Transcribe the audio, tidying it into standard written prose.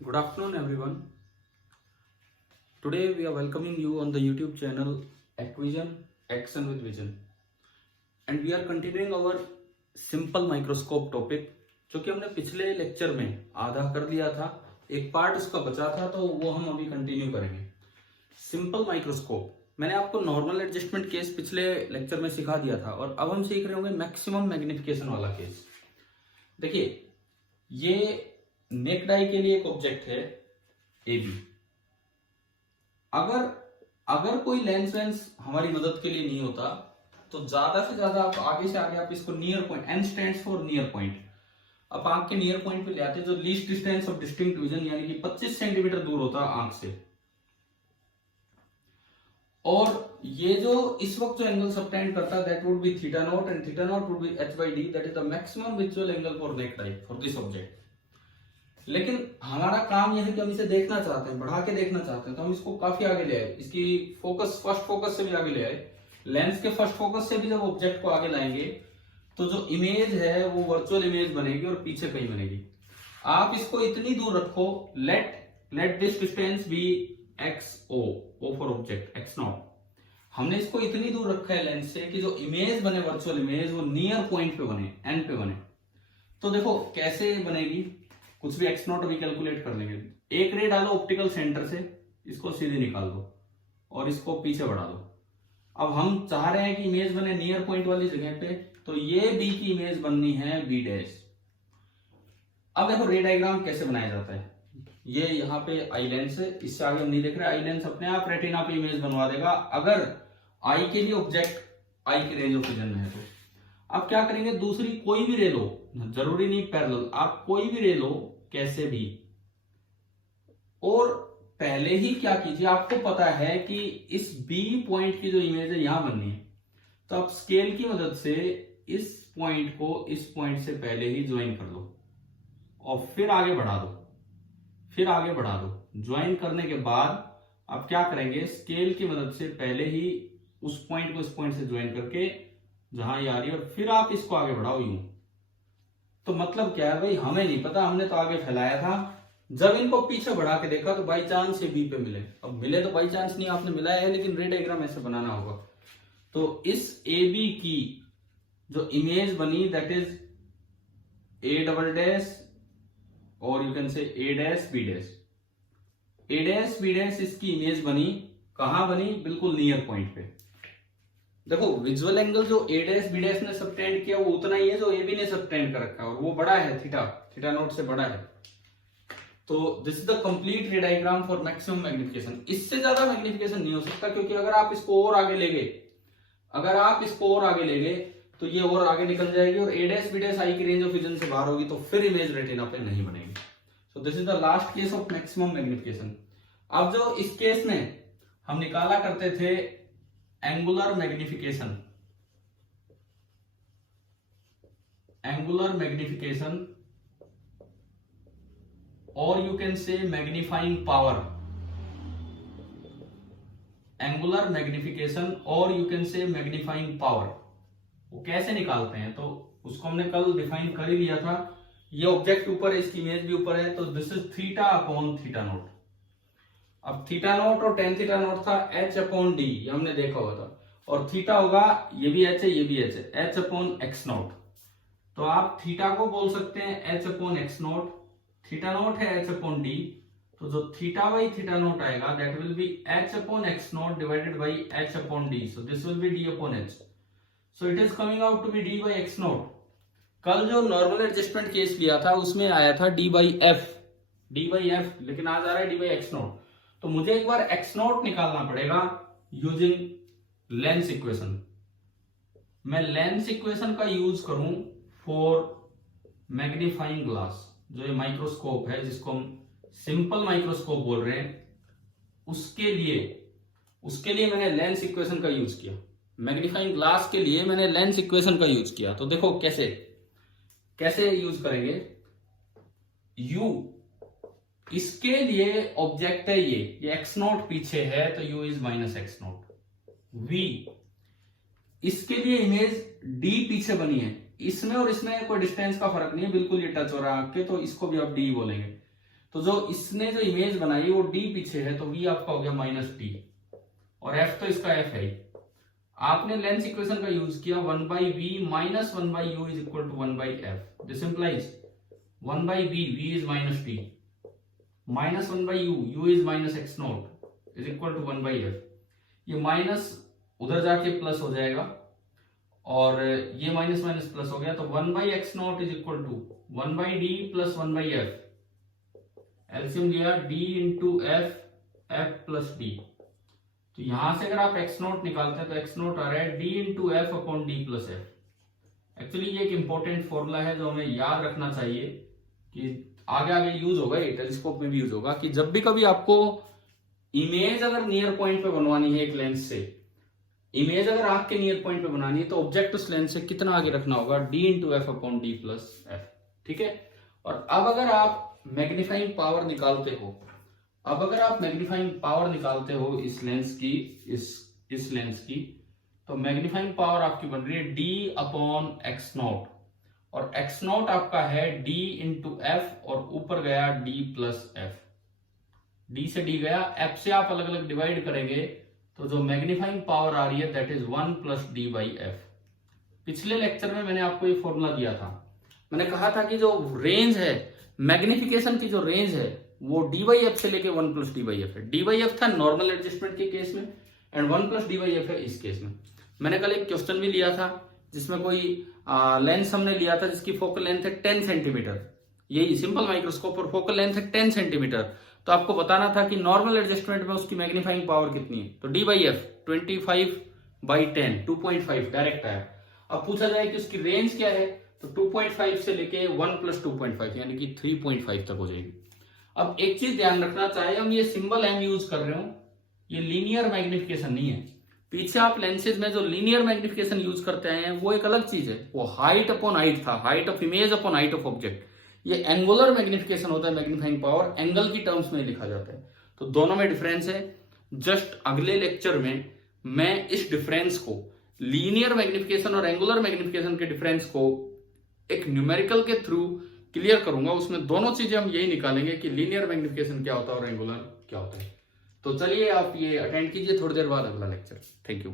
Good afternoon, everyone. Today we are welcoming you on the YouTube channel Acvision Action with Vision, and we are continuing our simple microscope topic, जो कि हमने पिछले lecture में आधा कर लिया था, एक पार्ट उसका बचा था, तो वो हम अभी कंटिन्यू करेंगे। सिंपल माइक्रोस्कोप मैंने आपको नॉर्मल एडजस्टमेंट केस पिछले लेक्चर में सिखा दिया था, और अब हम सीख रहे होंगे मैक्सिमम मैग्निफिकेशन वाला केस। देखिए, ये नेक डाई के लिए एक ऑब्जेक्ट है ए बी। अगर कोई लेंस हमारी मदद के लिए नहीं होता तो ज्यादा से ज्यादा आप आगे से आगे आप इसको near point, N stands for near point, आप आंख के नियर पॉइंट पे ले आते, जो least distance of distinct vision यानी कि 25 सेंटीमीटर दूर होता आंख से। और ये जो इस वक्त जो एंगल सबटेंड करता है that would be theta naught, and theta naught would be h by d, that is the maximum visual angle for naked eye for this object. लेकिन हमारा काम यह है कि हम इसे देखना चाहते हैं, बढ़ा के देखना चाहते हैं, तो हम इसको काफी आगे ले आए, इसकी फोकस फर्स्ट फोकस से भी आगे ले आए। लेंस के फर्स्ट फोकस से भी जब ऑब्जेक्ट को आगे लाएंगे तो जो इमेज है वो वर्चुअल इमेज बनेगी और पीछे कहीं बनेगी। आप इसको इतनी दूर रखो, let this distance be x o for object x naught. हमने इसको इतनी दूर रखा है लेंस से कि जो इमेज बने वर्चुअल इमेज वो नियर पॉइंट पे बने, एन पे बने। तो देखो कैसे बनेगी, कुछ भी एक्स नॉट अभी कैलकुलेट कर लेंगे। एक रे डालो ऑप्टिकल सेंटर से, इसको सीधे निकाल दो और इसको पीछे बढ़ा दो। अब हम चाह रहे हैं कि इमेज बने नियर पॉइंट वाली जगह पे, तो ये बी की इमेज बननी है बी डैश। अब देखो रे डायग्राम कैसे बनाया जाता है। ये यहाँ पे आई लेंस है, इससे आगे हम नहीं देख रहे। आई लेंस अपने आप रेटिना पे इमेज बनवा देगा अगर आई के लिए ऑब्जेक्ट आई के रेंज ऑफ विजन में है। तो आप क्या करेंगे, दूसरी कोई भी रे लो, जरूरी नहीं पैरेलल, आप कोई भी रे लो कैसे भी, और पहले ही क्या कीजिए, आपको पता है कि इस बी पॉइंट की जो इमेज है यहां बननी है, तो आप स्केल की मदद से इस पॉइंट को इस पॉइंट से पहले ही ज्वाइन कर लो और फिर आगे बढ़ा दो, फिर आगे बढ़ा दो। ज्वाइन करने के बाद आप क्या करेंगे, स्केल की मदद से पहले ही उस पॉइंट को इस पॉइंट से ज्वाइन करके जहां ये आ रही है, और फिर आप इसको आगे बढ़ाओ यूं। तो मतलब क्या है भाई, हमें नहीं पता, हमने तो आगे फैलाया था। जब इनको पीछे बढ़ा के देखा तो बाई चांस ये बी पे मिले। अब मिले तो बाई चांस नहीं, आपने मिलाया है, लेकिन रे डायग्राम ऐसे बनाना होगा। तो इस ए बी की जो इमेज बनी that is A double dash, और you can say A dash B dash. A dash B dash इसकी इमेज बनी, कहां बनी, बिल्कुल नियर पॉइंट पे। देखो विजुअल एंगल जो ए डैश बी डैश ने सबटेंड किया वो उतना ही है जो ए बी ने सबटेंड कर रखा है, और वो बड़ा है, थीटा नॉट से बड़ा है। तो दिस इज द कंप्लीट रे डायग्राम फॉर मैक्सिमम मैग्निफिकेशन। इससे ज्यादा मैग्निफिकेशन नहीं हो सकता, क्योंकि अगर आप इसको और आगे ले गए, तो ये और आगे निकल जाएगी, और ए डैश बी डैश आई की रेंज ऑफ विजन से बाहर होगी, तो फिर इमेज रेटिना पे नहीं बनेगी। So this is the last case of maximum magnification. अब जो इस केस में हम निकाला करते थे एंगुलर मैग्निफिकेशन, और you can say magnifying power, angular magnification और you can say magnifying power. वो कैसे निकालते हैं तो उसको हमने कल डिफाइन कर ही लिया था। ये ऑब्जेक्ट ऊपर है, इसकी इमेज भी ऊपर है, तो this is theta upon theta naught. अब थीटा नॉट और टेन थीटा नॉट था h अपॉन डी, ये हमने देखा हुआ था, और थीटा होगा, ये भी h है, ये भी h है, h अपॉन एक्स नॉट। तो आप थीटा को बोल सकते हैं h upon x naught, theta naught है h अपॉन डी, तो जो थीटा बाई थीटा नॉट आएगा that will be h upon x naught divided by h upon d, so this will be d upon h, so it is coming out to be d by x naught. कल जो normal adjustment case लिया था उसमें आया था d by f, लेकिन आज आ रहा है d बाई एक्स नॉट। तो मुझे एक बार एक्स नॉट निकालना पड़ेगा यूजिंग लेंस इक्वेशन। मैं लेंस इक्वेशन का यूज करूं फॉर मैग्नीफाइंग ग्लास, जो ये माइक्रोस्कोप है जिसको हम सिंपल माइक्रोस्कोप बोल रहे हैं, उसके लिए मैंने लेंस इक्वेशन का यूज किया। मैग्नीफाइंग ग्लास के लिए मैंने लेंस इक्वेशन का यूज किया। तो देखो कैसे यूज करेंगे। u इसके लिए ऑब्जेक्ट है ये एक्स नॉट पीछे है, तो u is minus x not. v इसके लिए इमेज d पीछे बनी है, इसमें और इसमें कोई डिस्टेंस का फर्क नहीं है, बिल्कुल ये टच हो रहा है आपके, तो इसको भी आप d बोलेंगे। तो जो इसने जो इमेज बनाई वो डी पीछे है, तो वी आपका हो गया माइनस डी, और एफ तो इसका एफ है। आपने लेंस इक्वेशन का यूज किया 1/v minus 1/u is equal to 1/f। This implies 1/v, v is minus d, minus 1/u, u is minus x naught is equal to 1/f। ये minus उधर जाके plus हो जाएगा, और ये माइनस माइनस प्लस हो गया, तो 1/x naught is equal to 1/d plus 1/f। LCM लिया d into f, f plus d. तो यहां से अगर आप x नोट निकालते हैं तो x नोट आ रहा है d into F upon D plus F. Actually ये एक इंपॉर्टेंट फॉर्मूला है जो हमें याद रखना चाहिए कि आगे आगे यूज होगा, ये टेलीस्कोप में भी यूज होगा, कि जब भी कभी आपको इमेज अगर नियर पॉइंट पे बनवानी है एक लेंस से, इमेज अगर आंख के नियर पॉइंट पे बनानी है, तो ऑब्जेक्ट उस लेंस से कितना आगे रखना होगा, d into F upon D plus F. ठीक है। और अब अगर आप मैग्नीफाइंग पावर निकालते हो, अब अगर आप मैग्नीफाइंग पावर निकालते हो इस लेंस की, इस लेंस की, तो मैग्नीफाइंग पावर आपकी बन रही है d अपॉन एक्स नॉट, और एक्स नॉट आपका है d इंटू एफ, और ऊपर गया d प्लस एफ। d से d गया, f से आप अलग अलग डिवाइड करेंगे, तो जो मैग्नीफाइंग पावर आ रही है that is 1 plus D by F. पिछले लेक्चर में मैंने आपको ये फॉर्मूला दिया था, मैंने कहा था कि जो रेंज है मैग्निफिकेशन की, जो रेंज है वो डी बाई एफ से लेके 1 प्लस डी बाई एफ है। डी बाई एफ था नॉर्मल एडजस्टमेंट के केस में, and 1 plus D by F है इस केस में। मैंने कल एक क्वेश्चन भी लिया था जिसमें कोई लेंस हमने लिया था जिसकी फोकल लेंथ है 10 सेंटीमीटर, यही सिंपल माइक्रोस्कोप, और फोकल लेंथ है 10 सेंटीमीटर। तो आपको बताना था कि नॉर्मल एडजस्टमेंट में उसकी मैग्नीफाइंग पावर कितनी है, तो डी बाई एफ 25/10, 2.5 डायरेक्ट आया। अब पूछा जाए कि उसकी रेंज क्या है, तो 2.5 से लेके 1 प्लस 2.5 यानी कि 3.5 तक हो जाएगी। अब एक चीज ध्यान रखना, चाहे हम ये सिंबल एम यूज कर रहे हो, ये लीनियर मैग्निफिकेशन नहीं है। पीछे आप लेंसेज में जो लीनियर मैग्निफिकेशन यूज करते हैं वो एक अलग चीज है, वो हाइट अपॉन हाइट था, height of image upon height of object. ये एंगुलर मैग्निफिकेशन होता है, मैग्नीफाइंग पावर एंगल की टर्म्स में लिखा जाता है, तो दोनों में डिफरेंस है। जस्ट अगले लेक्चर में मैं इस डिफरेंस को, लीनियर मैग्निफिकेशन और एंगुलर मैग्निफिकेशन के डिफरेंस को एक न्यूमेरिकल के थ्रू क्लियर करूंगा। उसमें दोनों चीजें हम यही निकालेंगे कि लीनियर मैग्निफिकेशन क्या होता है और एंगुलर क्या होता है। तो चलिए आप ये अटेंड कीजिए, थोड़ी देर बाद अगला लेक्चर। Thank you.